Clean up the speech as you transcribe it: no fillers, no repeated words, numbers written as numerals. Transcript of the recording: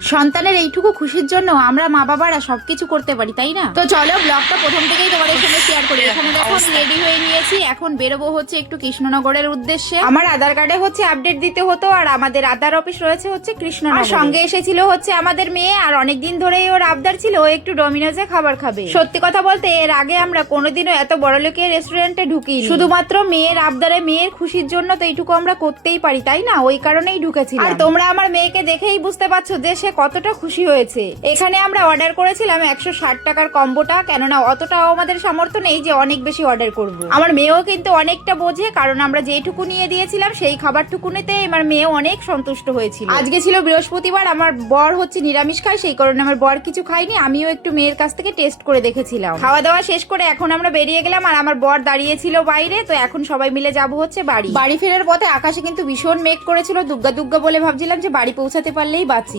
সন্তানের এইটুকু খুশির জন্য আমরা মা বাবারা সবকিছু করতে পারি, তাই না? তো চলো ব্লগটা প্রথম থেকেই তোমাদের সঙ্গে শেয়ার করি। এখানে দেখো আমি রেডি হয়ে নিয়েছি, এখন বেরোবো হচ্ছে একটু কৃষ্ণনগরের উদ্দেশ্যে। আমার আধার কার্ডে হচ্ছে আপডেট দিতে হতো, আর আমাদের আধার অফিস রয়েছে হচ্ছে কৃষ্ণনগর। সঙ্গে এসেছিল হচ্ছে আমাদের মেয়ে, আর অনেকদিন ধরেই ওর আবদার ছিল ও একটু ডমিনোজে খাবার খাবে। সত্যি কথা বলতে এর আগে আমরা কোনোদিনও এত বড় লোকের রেস্টুরেন্টে ঢুকি, শুধুমাত্র মেয়ের আবদারে মেয়ের খুশির জন্য তো এইটুকু আমরা করতেই পারি, তাই না? ওই কারণেই ঢুকেছি। আর তোমরা আমার মেয়েকে দেখেই বুঝতে পারছো যে সে কতটা খুশি হয়েছে। এখানে আমরা অর্ডার করেছিলাম 160 টাকার কম্বোটা, কেননা অতটাও আমাদের সামর্থ্য নেই যে অনেক বেশি অর্ডার করব। আমার মেয়েও কিন্তু অনেকটা বোঝে, কারণ আমরা যেটুকু নিয়ে দিয়েছিলাম সেই খাবারটুকুনিতে আমার মেয়ে অনেক সন্তুষ্ট হয়েছিল। আজকে ছিল বৃহস্পতিবার, আমার বর হচ্ছে নিরামিষ খায়, সেই কারণে আমার বর কিছু খাইনি, আমিও একটু মেয়ের কাছ থেকে টেস্ট করে দেখেছিলাম। খাওয়া দাওয়া শেষ করে এখন আমরা বেরিয়ে গেলাম, আর আমার বর দাঁড়িয়েছিল বাইরে। তো এখন সবাই মিলে যাব হচ্ছে বাড়ি ফেরার পথে আকাশে কিন্তু ভীষণ মেঘ করেছিল, দুগ্গা দুগ্গা বলে ভাবছিলাম যে বাড়ি পৌঁছাতে পারলেই বাঁচি।